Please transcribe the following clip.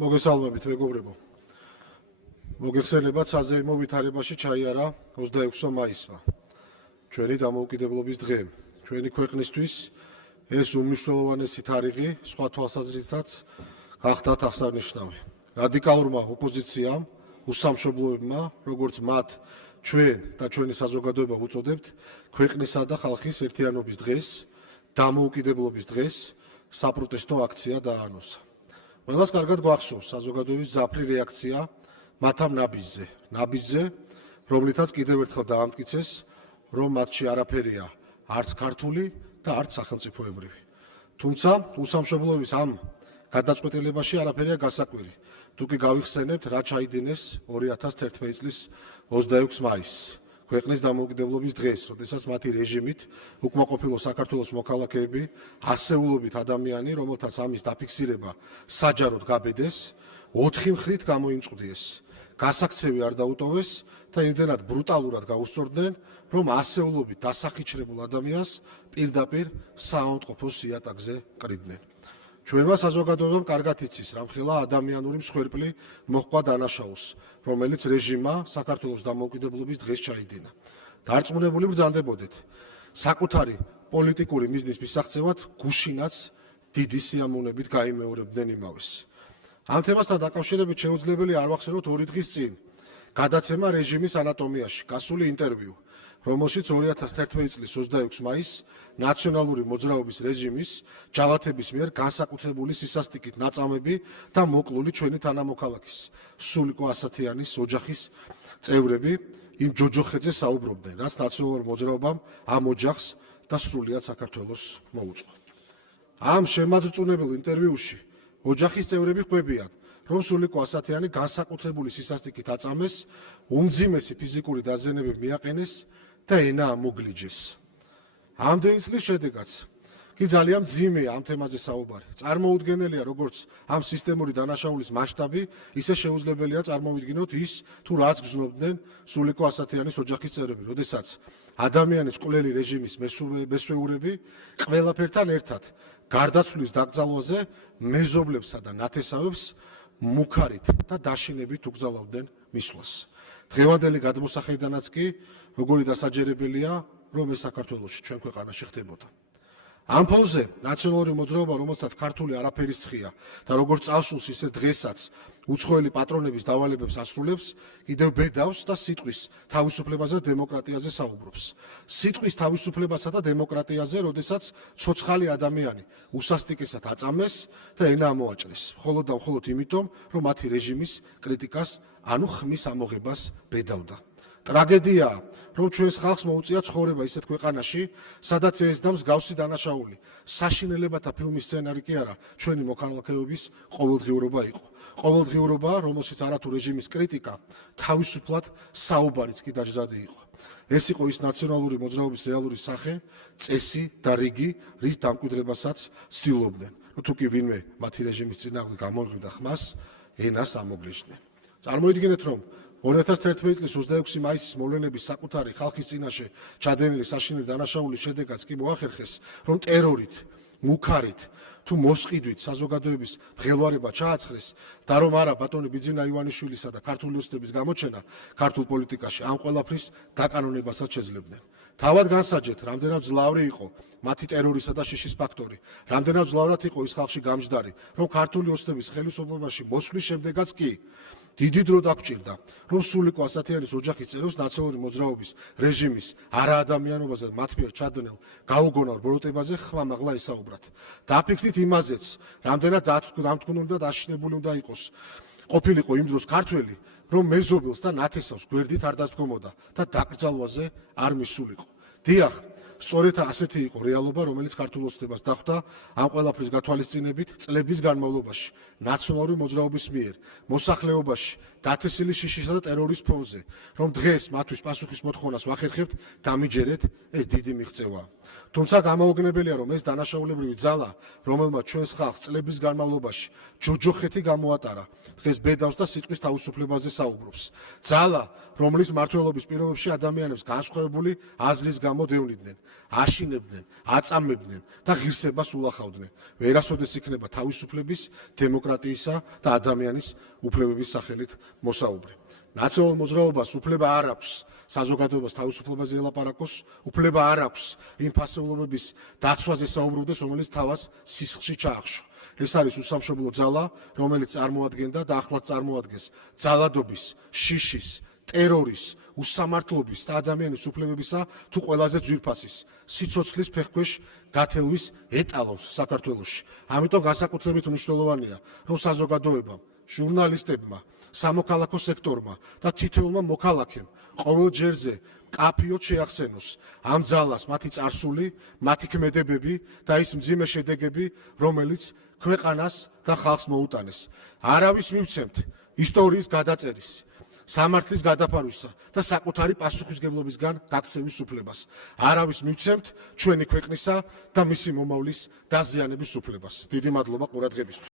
მოგესალმებით მეგობრებო. მოგეხსენებათ საზეიმო ვითარებაში ჩაიარა 26 მაისმა. ჩვენი დამოუკიდებლობის დღე. ჩვენი ქვეყნისთვის ეს უმნიშვნელოვანესი თარიღი სხვა თვალსაზრისითაც გახდათ აღსანიშნავი. რადიკალურმა ოპოზიციამ, უსამშობლოებმა, როგორც მათ ჩვენ და ჩვენი საზოგადოება ვუწოდებთ, ქვეყნისა და ხალხის ერთიანობის დღეს, დამოუკიდებლობის დღეს საპროტესტო აქცია დაანონსა. ყველას კარგად გვახსოვს საზოგადოების მძაფრი რეაქცია მათ ამ ნაბიჯზე, რომლითაც კიდევ ერთხელ დაამტკიცეს, რომ მათში არაფერია არც ქართული და არც სახელმწიფოებრივი. თუმცა უსამშობლოების ამ გადაწყვეტილებაში არაფერია გასაკვირი. თუ კი გავიხსენებთ, რა ჩაიდინეს 2011 წლის 26 მაისს, ქვეყნის დამოუკიდებლობის დღეს, როდესაც მათი რეჟიმით უკმაყოფილო საქართველოს მოქალაქეები, ასეულობით ადამიანი, რომელთაც ამის დაფიქსირება საჯაროდ გაბედეს, 4 მხრით გამოიმწყვდიეს. გასაქცევი არ დაუტოვეს და იმდენად ბრუტალურად გაუსწორდნენ, რომ ასეულობით დასახიჩრებულ ადამიანს პირდაპირ საავადმყოფოს იატაკზე ყრიდნენ. ჩვენმა საზოგადოებამ კარგად იცის, რამხელა ადამიანური მსხვერპლი მოჰყვა დანაშაულს, რომელიც რეჟიმმა საქართველოს დამოუკიდებლობის დღეს ჩაიდინა. დარწმუნებული ბრძანდებოდეთ, საკუთარი პოლიტიკური მიზნის მისაღწევად გუშინაც დიდი სიამოვნებით გაიმეორებდნენ იმავეს. ამ თემასთან დაკავშირებით შეუძლებელი არ ვახსენოთ 2 დღის წინ გადაცემა რეჟიმის ანატომიაში გასული ინტერვიუ, რომელშიც 2011 წლის 26 მაისს ნაციონალური მოძრაობის რეჟიმის ჯალათების მიერ განსაკუთრებული სისასტიკით ნაწამები და მოკლული ჩვენი თანამოქალაქის სულიკო ასათიანის ოჯახის წევრები იმ ჯოჯოხეთზე საუბრობდნენ, რაც ნაციონალურ მოძრაობამ ამ ოჯახს და სრულიად საქართველოს მოუწყო. ამ შემაძრწუნებელ ინტერვიუში ოჯახის წევრები ხვდებიან, რომ სულიკო ასათიანი განსაკუთრებული სისასტიკით აწამეს, უმძიმესი ფიზიკური დაზიანებები მიაყენეს და ენა ამოგლიჯეს. ამდენი წლის შედეგაც კი ძალიან მძიმეა ამ თემაზე საუბარი. წარმოუდგენელია როგორც ამ სისტემური დანაშაულის მასშტაბი, ისე შეუძლებელია წარმოვიდგინოთ ის, თუ რაც გრძნობდნენ სულიკო ასათიანის ოჯახის წევრები, როდესაც ადამიანის კვლელი რეჟიმის მესვეურები ყველაფერთან ერთად გარდაცვლის დაკრძალვაზე მეზობლებსა და ნათესავებს მუქარით და დაშინებით უგზავნდნენ მისვლას. დღევანდელი გადმოსახედანაც კი როგორი დასაჯერებელია, რომ ეს საქართველოში ჩვენ ქვეყანაში ხდებოდა. ამ ფონზე ნაციონალური მოძრაობა, რომელსაც ქართული არაფერის ცხია და როგორც წავსულს, ისე დღესაც უცხოელი პატრონების დავალებებს ასრულებს, კიდევ ბედავს და სიტყვის თავისუფლებაზე და დემოკრატიაზე საუბრობს. სიტყვის თავისუფლებასა და დემოკრატიაზე, როდესაც ცოცხალი ადამიანი უსასტიკესად აწამეს და ენა ამოაჭრეს, მხოლოდ და მხოლოდ იმიტომ, რომ მათი რეჟიმის კრიტიკას, ანუ ხმის ამოღებას ბედავდა. ტრაგედიაა, რომ ჩვენს ხალხს მოუწია ცხოვრება ისეთ ქვეყანაში, სადაც ეს და მსგავსი დანაშაული, საშინელებათა ფილმის სცენარი კი არა, ჩვენი მოქალაქეობის ყოველდღიურობა იყო. ყოველდღიურობა, რომელშიც არათუ რეჟიმის კრიტიკა, თავისუფლად საუბარიც კი დაჟდადი იყო. ეს იყო ის ნაციონალური მოძრაობის რეალური სახე, წესი და რიგი, რის დამკვიდრებასაც ცდილობდნენ. თუ კი ვინმე მათი რეჟიმის წინააღმდეგ გამოიყიდა ხმას, ენას ამოგლიჯდნენ. წარმოიდგინეთ, რომ 2011 წლის 26 მაისის მოვლენების საკუთარი ხალხის წინაშე ჩადენილი საშინელი დანაშაულის შედეგაც კი მოახერხეს, რომ ტერორით, მუქარით თუ მოსყიდვით საზოგადოების მღელვარება ჩააცხრეს და რომ არა ბატონი ბიძინა ივანიშვილისა და ქართული ოცნების გამოჩენა ქართულ პოლიტიკაში ამ ყველაფრის დაკანონებასაც შეძლებდნენ. თავად განსაჯეთ, რამდენად ძლავრი იყო მათი ტერორისა და შიშის ფაქტორი, რამდენად ძლავრად იყო ის ხალხში გამჯდარი, რომ ქართული ოცნების ხელისუფლებაში მოსვლის შემდეგაც კი დიდი დრო დაგჭირდა, რომ სულიკო ასათიანის ოჯახის წევრებს ნაციონალური მოძრაობის რეჟიმის არაადამიანობაზე და მათ მიერ ჩადენილ გაუგონარ ბოროტებაზე ხმამაღლა ესაუბრათ. დაფიქრდით იმაზეც, რამდენად დამთქმული და დაშინებული უნდა იყოს ყოფილიყო იმ დროს ქართველი, რომ მეზობელს და ნათესავს გვერდით არ დასდგომოდა და დაკრძალვაზე არ მისულიყო. დიახ, სწორედ ასეთი იყო რეალობა, რომელიც ქართულ ოცნებას დახვდა ამ ყველაფრის გათვალისწინებით წლების განმავლობაში ნაციონალური მოძრაობის მიერ მოსახლეობაში დათესილი შიშისა და ტერორის ფონზე, რომ დღეს მათთვის პასუხის მოთხოვნას ვახერხებთ, დამიჯერეთ, ეს დიდი მიღწევაა. თუმცა გამოუგნებელია, რომ ეს დანაშაულებრივი ძალა, რომელმაც ჩვენს ხალხს წლების განმავლობაში ჯოჯოხეთი გამოატარა, დღეს ბედავს და სიტყვის თავისუფლებაზე საუბრობს. ძალა, რომლის მმართველობის პირობებში ადამიანებს განსხვავებული აზრის გამო დევნიდნენ, აშინებდნენ, აწამებდნენ და ღირსებას ულახავდნენ. ვერასოდეს იქნება თავისუფლების, დემოკრატიისა და ადამიანის უფლებების სახელით მოსაუბრე. ნაციონალურ მოძრაობას უფლება არ აქვს საზოგადოებას თავისუფლებაზე ელაპარაკოს, უფლება არ აქვს იმ ფასეულობების დაცვაზე საუბრობდეს, რომელიც თავას სისხლში ჩაახშო. ეს არის უსამშობლო ძალა, რომელიც წარმოადგენდა და ახლაც წარმოადგენს ძალადობის, შიშის, ტერორის, უსამართლობის და ადამიანის უფლებებისა თუ ყველაზე ძვირფასის სიცოცხლის ფეხქვეშ გათელვის ეტალონს საქართველოში. ამიტომ განსაკუთრებით მნიშვნელოვანია, რომ საზოგადოებამ, ჟურნალისტებმა, სამოქალაქო სექტორმა და თითოეულმა მოქალაქემ ყოველ ჯერზე კაფიოდ შეახსენოს ამ ძალას მათი წარსული, მათი ქმედებები და ის მძიმე შედეგები, რომელიც ქვეყანას და ხალხს მოუტანეს. არავის მივცემთ ისტორიის გადაწერის, სამართლის გადაფარვისა და საკუთარი პასუხისგებლობისგან გაქცევის უფლებას. არავის მივცემთ ჩვენი ქვეყნისა და მისი მომავლის დაზიანების უფლებას. დიდი მადლობა ყურადღებისთვის.